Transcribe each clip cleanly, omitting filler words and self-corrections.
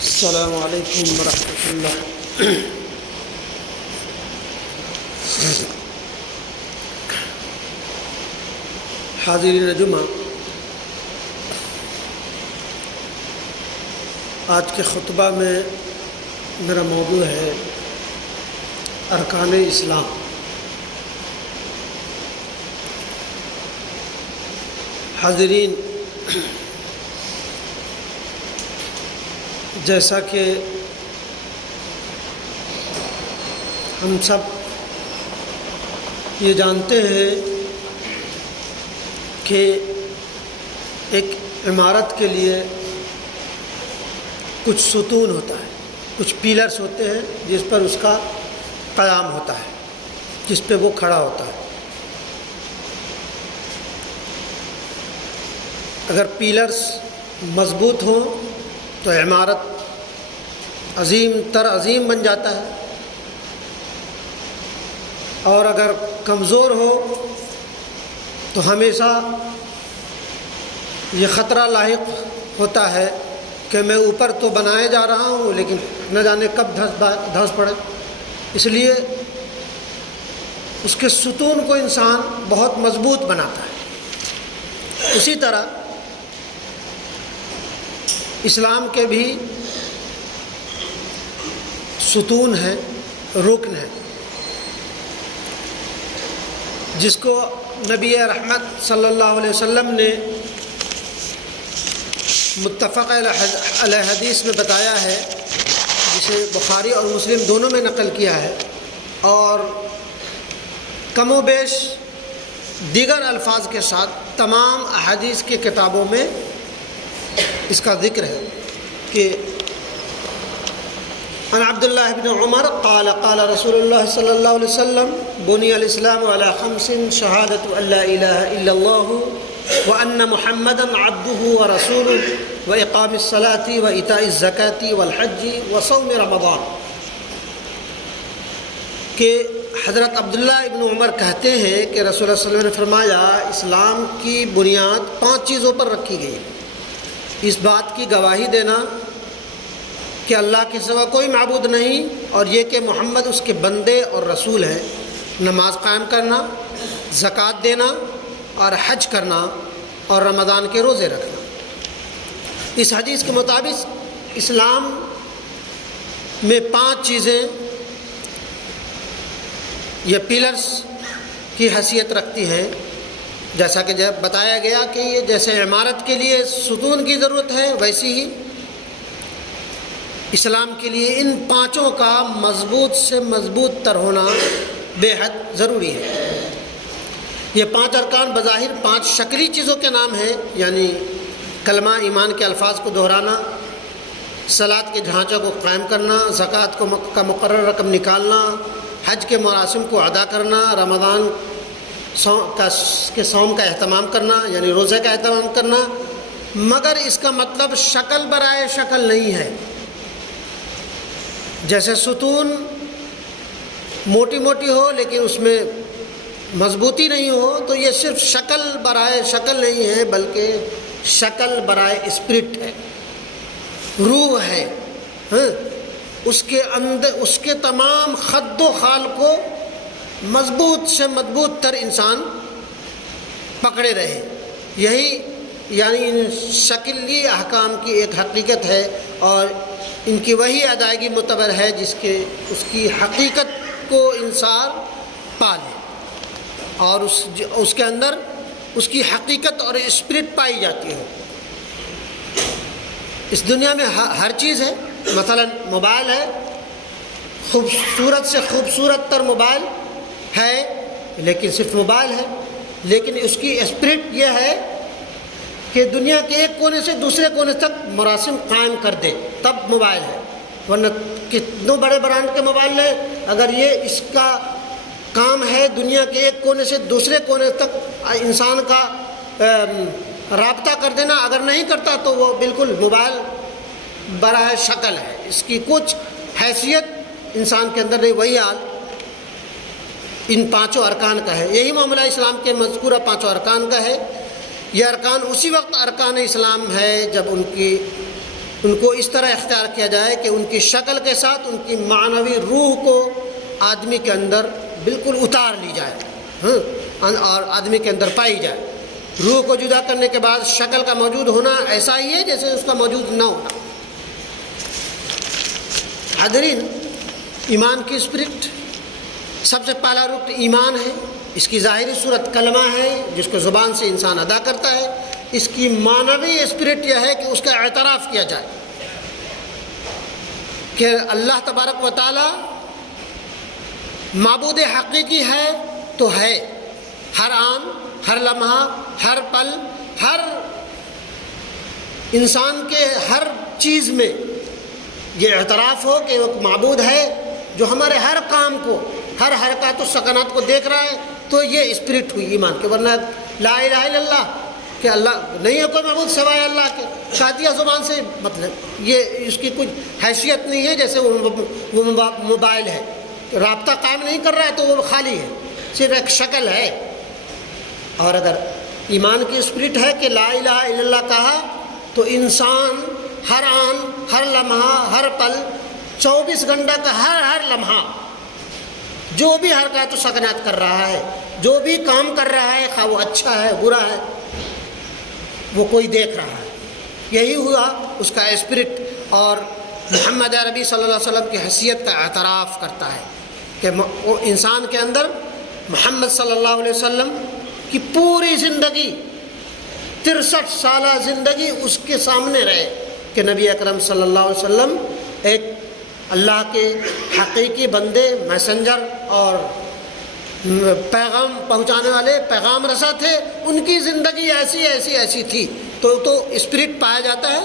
السلام علیکم ورحمۃ اللہ۔ حاضرین جمعہ، آج کے خطبہ میں میرا موضوع ہے ارکان اسلام۔ حاضرین، جیسا کہ ہم سب یہ جانتے ہیں کہ ایک عمارت کے لیے کچھ ستون ہوتا ہے، کچھ پیلرز ہوتے ہیں جس پر اس کا قیام ہوتا ہے، جس پہ وہ کھڑا ہوتا ہے۔ اگر پیلرز مضبوط ہوں تو عمارت عظیم تر عظیم بن جاتا ہے، اور اگر کمزور ہو تو ہمیشہ یہ خطرہ لاحق ہوتا ہے کہ میں اوپر تو بنائے جا رہا ہوں لیکن نہ جانے کب دھنس پڑے۔ اس لیے اس کے ستون کو انسان بہت مضبوط بناتا ہے۔ اسی طرح اسلام کے بھی ستون ہیں، رکن ہیں، جس کو نبی رحمت صلی اللہ علیہ وسلم نے متفق علیہ حدیث میں بتایا ہے، جسے بخاری اور مسلم دونوں میں نقل کیا ہے، اور کم و بیش دیگر الفاظ کے ساتھ تمام احادیث کی کتابوں میں اس کا ذکر ہے کہ عن عبداللہ بن عمر قال قال رسول اللہ صلی اللہ علیہ وسلم بنی الاسلام علی خمس شہادت ان لا الہ الا اللہ وان محمدا عبدہ ورسولہ واقام الصلاۃ وایتاء الزکاۃ والحج وصوم رمضان۔ کہ حضرت عبداللہ ابن عمر کہتے ہیں کہ رسول اللہ صلی اللہ علیہ وسلم نے فرمایا، اسلام کی بنیاد 5 چیزوں پر رکھی گئی ہے۔ اس بات کی گواہی دینا کہ اللہ کے سوا کوئی معبود نہیں، اور یہ کہ محمد اس کے بندے اور رسول ہیں، نماز قائم کرنا، زکوٰۃ دینا اور حج کرنا، اور رمضان کے روزے رکھنا۔ اس حدیث کے مطابق اسلام میں 5 چیزیں یہ پیلرز کی حیثیت رکھتی ہیں، جیسا کہ جب بتایا گیا کہ یہ جیسے عمارت کے لیے ستون کی ضرورت ہے، ویسی ہی اسلام کے لیے ان 5 کا مضبوط سے مضبوط تر ہونا بے حد ضروری ہے۔ یہ 5 ارکان بظاہر 5 شکلی چیزوں کے نام ہیں، یعنی کلمہ ایمان کے الفاظ کو دہرانا، صلاۃ کے ڈھانچے کو قائم کرنا، زکوٰۃ کا مقرر رقم نکالنا، حج کے مراسم کو ادا کرنا، رمضان کے صوم کا اہتمام کرنا یعنی روزے کا اہتمام کرنا، مگر اس کا مطلب شکل برائے شکل نہیں ہے۔ جیسے ستون موٹی موٹی ہو لیکن اس میں مضبوطی نہیں ہو، تو یہ صرف شکل برائے شکل نہیں ہے، بلکہ شکل برائے اسپرٹ ہے، روح ہے۔ اس کے اندر اس کے تمام خد و خال کو مضبوط سے مضبوط تر انسان پکڑے رہے۔ یہی یعنی ان شکلی احکام کی ایک حقیقت ہے، اور ان کی وہی ادائیگی معتبر ہے جس کے اس کی حقیقت کو انسان پالے، اور اس کے اندر اس کی حقیقت اور اسپرٹ پائی جاتی ہے۔ اس دنیا میں ہر چیز ہے، مثلا موبائل ہے، خوبصورت سے خوبصورت تر موبائل ہے، لیکن صرف موبائل ہے، لیکن اس کی اسپرٹ یہ ہے کہ دنیا کے ایک کونے سے دوسرے کونے تک مراسم قائم کر دے، تب موبائل ہے۔ ورنہ کتنے بڑے برانڈ کے موبائل لیں، اگر یہ اس کا کام ہے دنیا کے ایک کونے سے دوسرے کونے تک انسان کا رابطہ کر دینا، اگر نہیں کرتا تو وہ بالکل موبائل برائے شکل ہے، اس کی کچھ حیثیت انسان کے اندر نہیں۔ وہی حال ان 5 ارکان کا ہے۔ یہی معاملہ اسلام کے مذکورہ 5 ارکان کا ہے۔ یہ ارکان اسی وقت ارکان اسلام ہے جب ان کی ان کو اس طرح اختیار کیا جائے کہ ان کی شکل کے ساتھ ان کی معنوی روح کو آدمی کے اندر بالکل اتار لی جائے، اور آدمی کے اندر پائی جائے۔ روح کو جدا کرنے کے بعد شکل کا موجود ہونا ایسا ہی ہے جیسے اس کا موجود نہ ہونا۔ حاضرین، ایمان کی اسپرٹ، سب سے پہلا رکن ایمان ہے۔ اس کی ظاہری صورت کلمہ ہے جس کو زبان سے انسان ادا کرتا ہے۔ اس کی معنوی اسپرٹ یہ ہے کہ اس کا اعتراف کیا جائے کہ اللہ تبارک و تعالی معبود حقیقی ہے تو ہے، ہر آن، ہر لمحہ، ہر پل، ہر انسان کے ہر چیز میں یہ اعتراف ہو کہ وہ معبود ہے جو ہمارے ہر کام کو، ہر حرکات و سکنات کو دیکھ رہا ہے۔ تو یہ اسپرٹ ہوئی ایمان کے، ورنہ لا الہ الا اللہ کہ اللہ نہیں ہے کوئی معبود سوائے اللہ کے، شادیہ زبان سے مطلب یہ اس کی کچھ حیثیت نہیں ہے، جیسے وہ موبائل ہے، رابطہ قائم نہیں کر رہا ہے تو وہ خالی ہے، صرف ایک شکل ہے۔ اور اگر ایمان کی اسپرٹ ہے کہ لا الہ الا اللہ کہا تو انسان ہر آن، ہر لمحہ، ہر پل، 24 گھنٹہ کا ہر لمحہ جو بھی حرکات و سکنات کر رہا ہے، جو بھی کام کر رہا ہے، خواہ وہ اچھا ہے برا ہے، وہ کوئی دیکھ رہا ہے۔ یہی ہوا اس کا اسپرٹ، اور محمد عربی صلی اللہ علیہ وسلم کی حیثیت کا اعتراف کرتا ہے کہ وہ انسان کے اندر محمد صلی اللہ علیہ وسلم کی پوری زندگی، 63 سالہ زندگی اس کے سامنے رہے کہ نبی اکرم صلی اللہ علیہ وسلم ایک اللہ کے حقیقی بندے، میسنجر اور پیغام پہنچانے والے، پیغام رساں تھے۔ ان کی زندگی ایسی تھی تو اسپرٹ پایا جاتا ہے،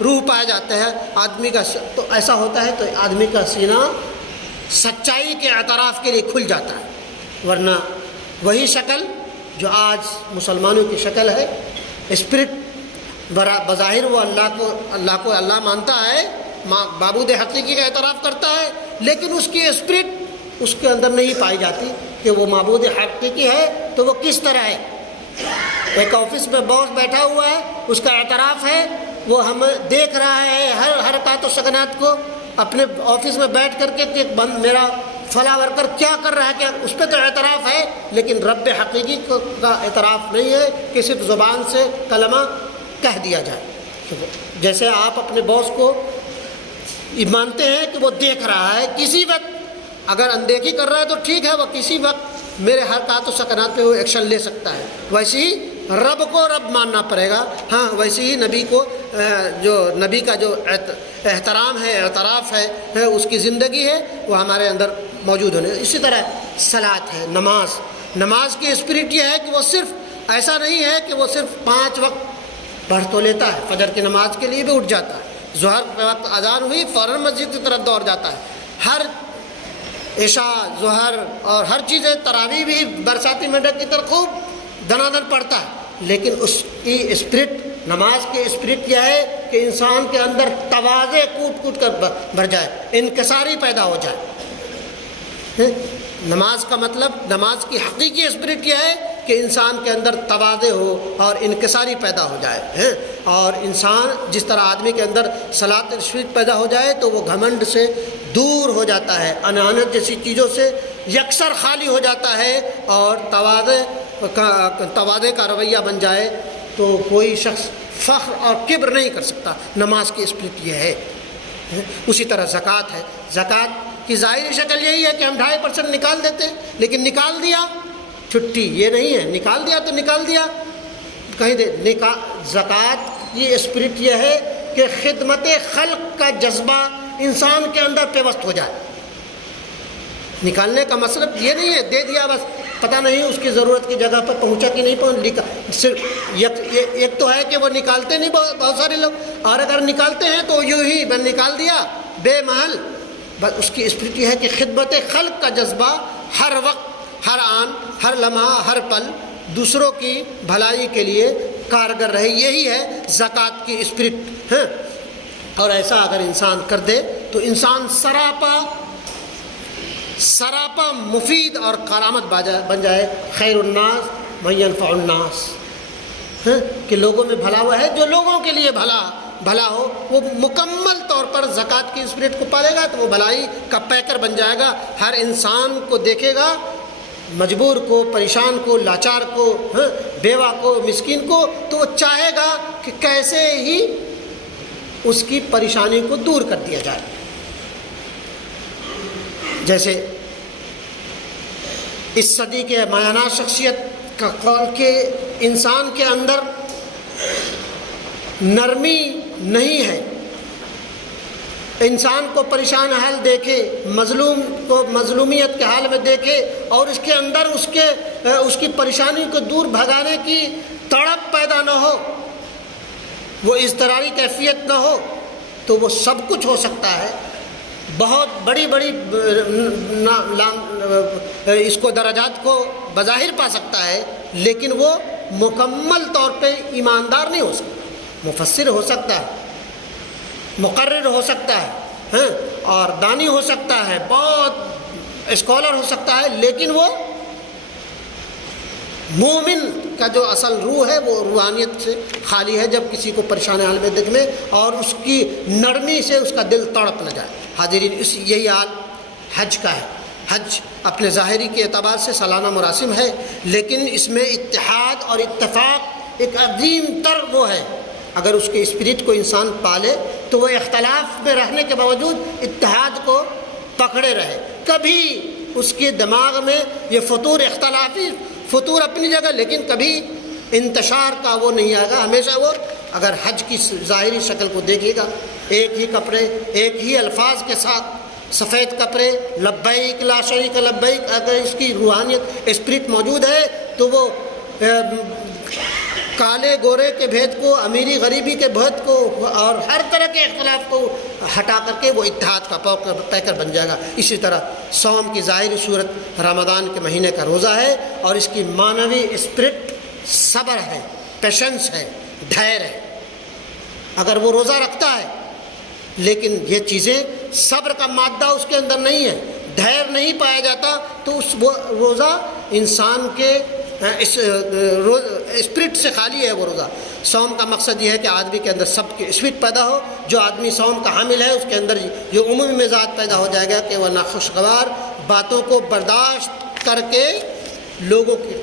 روح پایا جاتا ہے آدمی کا۔ تو ایسا ہوتا ہے تو آدمی کا سینہ سچائی کے اعتراف کے لیے کھل جاتا ہے، ورنہ وہی شکل جو آج مسلمانوں کی شکل ہے، اسپرٹ بظاہر وہ اللہ کو اللہ مانتا ہے، معبود حقیقی کا اعتراف کرتا ہے، لیکن اس کی اسپرٹ اس کے اندر نہیں پائی جاتی کہ وہ معبود حقیقی ہے تو وہ کس طرح ہے۔ ایک آفس میں باس بیٹھا ہوا ہے، اس کا اعتراف ہے، وہ ہمیں دیکھ رہا ہے ہر حرکات و سکنات کو اپنے آفس میں بیٹھ کر کے کہ میرا فلاں ورکر کیا کر رہا ہے، کیا اس پہ تو اعتراف ہے، لیکن رب حقیقی کا اعتراف نہیں ہے کہ صرف زبان سے کلمہ کہہ دیا جائے۔ جیسے آپ اپنے باس کو مانتے ہیں کہ وہ دیکھ رہا ہے، کسی وقت اگر اندیکھی کر رہا ہے تو ٹھیک ہے، وہ کسی وقت میرے حرکات و سکنات پہ وہ ایکشن لے سکتا ہے، ویسے ہی رب کو رب ماننا پڑے گا۔ ہاں، ویسے ہی نبی کو جو نبی کا جو احترام ہے، اعتراف ہے، اس کی زندگی ہے، وہ ہمارے اندر موجود ہونے۔ اسی طرح صلاۃ ہے، نماز کی اسپرٹ یہ ہے کہ وہ صرف ایسا نہیں ہے کہ وہ صرف 5 وقت پڑھ تو لیتا ہے، فجر کی نماز کے لیے بھی اٹھ جاتا ہے، ظہر کے وقت اذان ہوئی فوراً مسجد کی طرف دوڑ جاتا ہے، ہر عشاء، ظہر اور ہر چیزیں، تراویح بھی برساتی منڈپ کی طرح خوب دنادن پڑھتا ہے، لیکن اس کی اسپرٹ، نماز کی اسپرٹ یہ ہے کہ انسان کے اندر تواضع کوٹ کر بھر جائے، انکساری پیدا ہو جائے۔ نماز کا مطلب، نماز کی حقیقی اسپرٹ یہ ہے کہ انسان کے اندر تواضع ہو اور انکساری پیدا ہو جائے، اور انسان جس طرح آدمی کے اندر صلاۃ اسپرٹ پیدا ہو جائے تو وہ گھمنڈ سے دور ہو جاتا ہے، انانت جیسی چیزوں سے یکسر خالی ہو جاتا ہے، اور تواضع کا رویہ بن جائے تو کوئی شخص فخر اور کبر نہیں کر سکتا۔ نماز کی اسپرٹ یہ ہے۔ اسی طرح زکوٰۃ ہے، زکوٰۃ کی ظاہری شکل یہی ہے کہ ہم 2.5% نکال دیتے ہیں، لیکن نکال دیا چھٹی، یہ نہیں ہے نکال دیا تو نکال دیا کہیں دے۔ زکوٰۃ کی اسپرٹ یہ ہے کہ خدمت خلق کا جذبہ انسان کے اندر پیوست ہو جائے۔ نکالنے کا مطلب یہ نہیں ہے دے دیا بس، پتہ نہیں اس کی ضرورت کی جگہ پر پہنچا کہ نہیں پہنچا، صرف ایک تو ہے کہ وہ نکالتے نہیں بہت سارے لوگ، اور اگر نکالتے ہیں تو یوں ہی بس نکال دیا بے محل۔ بس اس کی اسپرٹ یہ ہے کہ خدمت خلق کا جذبہ ہر وقت، ہر آن، ہر لمحہ، ہر پل دوسروں کی بھلائی کے لیے کارگر رہے، یہی ہے زکوٰۃ کی اسپرٹ۔ اور ایسا اگر انسان کر دے تو انسان سراپا مفید اور کارآمد بن جائے۔ خیر الناس من ينفع الناس، کہ لوگوں میں بھلا ہوا ہے جو لوگوں کے لیے بھلا بھلا ہو، وہ مکمل طور پر زکوٰۃ کی اسپرٹ کو پالے گا تو وہ بھلائی کا پیکر بن جائے گا۔ ہر انسان کو دیکھے گا، مجبور کو، پریشان کو، لاچار کو، بیوہ کو، مسکین کو، تو وہ چاہے گا کہ کیسے ہی اس کی پریشانی کو دور کر دیا جائے۔ جیسے اس صدی کے مایانہ شخصیت کا قول کہ انسان کے اندر نرمی نہیں ہے، انسان کو پریشان حال دیکھے، مظلوم کو مظلومیت کے حال میں دیکھے اور اس کے اندر اس کی پریشانی کو دور بھگانے کی تڑپ پیدا نہ ہو، وہ اضطراری کیفیت نہ ہو، تو وہ سب کچھ ہو سکتا ہے، بہت بڑی بڑی اس کو درجات کو بظاہر پا سکتا ہے، لیکن وہ مکمل طور پہ ایماندار نہیں ہو سکتا۔ مفسر ہو سکتا ہے، مقرر ہو سکتا ہے، اور دانی ہو سکتا ہے، بہت اسکالر ہو سکتا ہے، لیکن وہ مومن کا جو اصل روح ہے وہ روحانیت سے خالی ہے جب کسی کو پریشان حال میں دیکھ میں اور اس کی نرمی سے اس کا دل تڑپ نہ جائے۔ حاضرین، یہی حال حج کا ہے۔ حج اپنے ظاہری کے اعتبار سے سالانہ مراسم ہے، لیکن اس میں اتحاد اور اتفاق ایک عظیم تر وہ ہے۔ اگر اس کے اسپرٹ کو انسان پالے تو وہ اختلاف میں رہنے کے باوجود اتحاد کو پکڑے رہے، کبھی اس کے دماغ میں یہ فطور اختلافی فطور اپنی جگہ، لیکن کبھی انتشار کا وہ نہیں آئے گا۔ ہمیشہ وہ اگر حج کی ظاہری شکل کو دیکھے گا، ایک ہی کپڑے، ایک ہی الفاظ کے ساتھ، سفید کپڑے، لبیک لا شریک لبیک، اگر اس کی روحانیت اسپرٹ موجود ہے تو وہ کالے گورے کے بھید کو، امیری غریبی کے بھید کو اور ہر طرح کے اختلاف کو ہٹا کر کے وہ اتحاد کا پیکر بن جائے گا۔ اسی طرح صوم کی ظاہری صورت رمضان کے مہینے کا روزہ ہے، اور اس کی معنوی اسپرٹ صبر ہے، پیشنس ہے، دھیر ہے۔ اگر وہ روزہ رکھتا ہے لیکن یہ چیزیں صبر کا مادہ اس کے اندر نہیں ہے، دھیر نہیں پایا جاتا، تو اس روزہ انسان کے اسپرٹ سے خالی ہے وہ روزہ۔ صوم کا مقصد یہ ہے کہ آدمی کے اندر سب کے اسپرٹ پیدا ہو۔ جو آدمی صوم کا حامل ہے اس کے اندر یہ عمومی مزاج پیدا ہو جائے گا کہ وہ ناخوشگوار باتوں کو برداشت کر کے لوگوں کے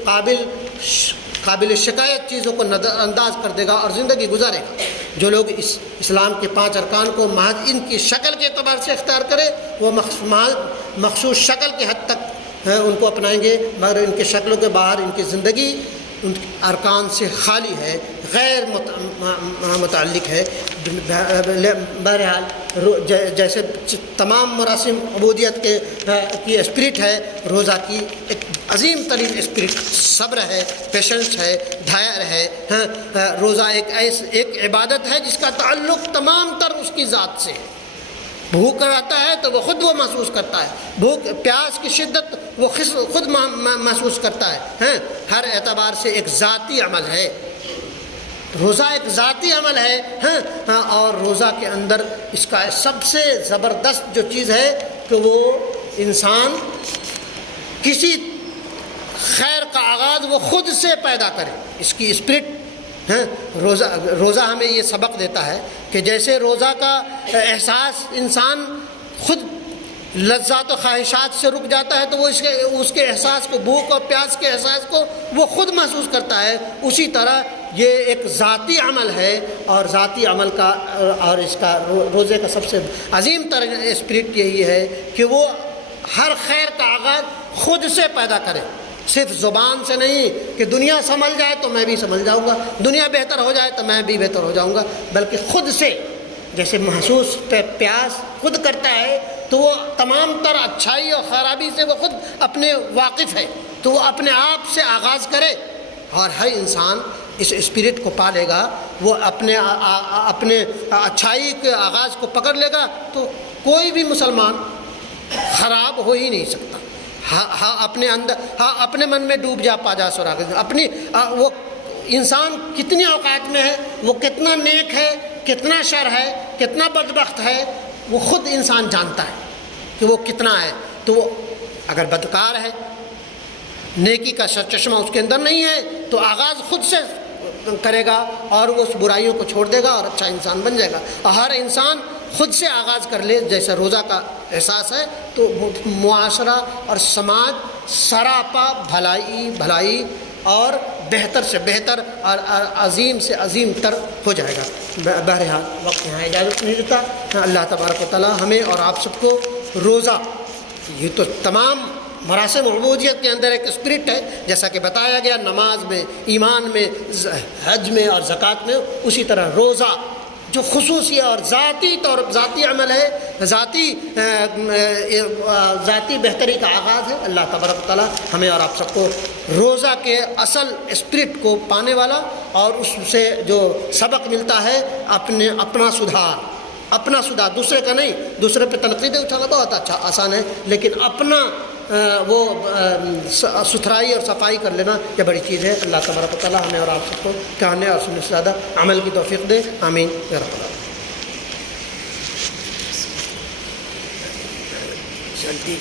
قابل شکایت چیزوں کو نظر انداز کر دے گا اور زندگی گزارے گا۔ جو لوگ اسلام کے 5 ارکان کو محض ان کی شکل کے اعتبار سے اختیار کرے، وہ مخصوص شکل کی حد تک ان کو اپنائیں گے، مگر ان کے شکلوں کے باہر ان کی زندگی ان ارکان سے خالی ہے، غیر متعلق ہے۔ بہرحال جیسے تمام مراسم عبودیت کی اسپرٹ ہے، روزہ کی ایک عظیم ترین اسپرٹ صبر ہے، پیشنس ہے، دھیر ہے۔ روزہ ایک عبادت ہے جس کا تعلق تمام تر اس کی ذات سے ہے۔ بھوک رہتا ہے تو وہ خود وہ محسوس کرتا ہے، پیاس کی شدت وہ خود محسوس کرتا ہے۔ ہر اعتبار سے ایک ذاتی عمل ہے، روزہ ایک ذاتی عمل ہے۔ اور روزہ کے اندر اس کا سب سے زبردست جو چیز ہے کہ وہ انسان کسی خیر کا آغاز وہ خود سے پیدا کرے، اس کی اسپرٹ۔ روزہ ہمیں یہ سبق دیتا ہے کہ جیسے روزہ کا احساس انسان خود لذات و خواہشات سے رک جاتا ہے تو وہ اس کے احساس کو، بھوک اور پیاس کے احساس کو وہ خود محسوس کرتا ہے، اسی طرح یہ ایک ذاتی عمل ہے۔ اور ذاتی عمل کا اور اس کا روزے کا سب سے عظیم ترین اسپرٹ یہی ہے کہ وہ ہر خیر کا آغاز خود سے پیدا کرے، صرف زبان سے نہیں کہ دنیا سنبھل جائے تو میں بھی سنبھل جاؤں گا، دنیا بہتر ہو جائے تو میں بھی بہتر ہو جاؤں گا، بلکہ خود سے جیسے محسوس پیاس خود کرتا ہے تو وہ تمام تر اچھائی اور خرابی سے وہ خود اپنے واقف ہے، تو وہ اپنے آپ سے آغاز کرے۔ اور ہر انسان اس اسپرٹ کو پالے گا، وہ اپنے اچھائی کے آغاز کو پکڑ لے گا تو کوئی بھی مسلمان خراب ہو ہی نہیں سکتا۔ اپنے اندر اپنے من میں ڈوب جا سراغ اپنی وہ انسان کتنی اوقات میں ہے، وہ کتنا نیک ہے، کتنا شر ہے، کتنا بدبخت ہے، وہ خود انسان جانتا ہے کہ وہ کتنا ہے۔ تو وہ اگر بدکار ہے، نیکی کا سرچشمہ اس کے اندر نہیں ہے، تو آغاز خود سے کرے گا اور وہ اس برائیوں کو چھوڑ دے گا اور اچھا انسان بن جائے گا. ہر انسان خود سے آغاز کر لے، جیسے روزہ کا احساس ہے تو معاشرہ اور سماج سراپا بھلائی اور بہتر سے بہتر اور عظیم سے عظیم تر ہو جائے گا. بہرحال وقت یہاں اجازت نہیں دیتا. اللہ تبارک و تعالی ہمیں اور آپ سب کو روزہ، یہ تو تمام مراسم عبودیت کے اندر ایک اسپرٹ ہے، جیسا کہ بتایا گیا نماز میں، ایمان میں، حج میں اور زکوٰۃ میں، اسی طرح روزہ جو خصوصی اور ذاتی عمل ہے، ذاتی بہتری کا آغاز ہے. اللہ تبارک و تعالیٰ ہمیں اور آپ سب کو روزہ کے اصل اسپرٹ کو پانے والا اور اس سے جو سبق ملتا ہے اپنا سدھار، دوسرے کا نہیں. دوسرے پہ تنقیدیں اٹھانا بہت اچھا آسان ہے، لیکن اپنا وہ ستھرائی اور صفائی کر لینا یہ بڑی چیز ہے. اللہ تبارک و تعالیٰ ہمیں اور آپ سب کو کہنے اور سننے سے زیادہ عمل کی توفیق دے. آمین یا رب العالمین. جلدی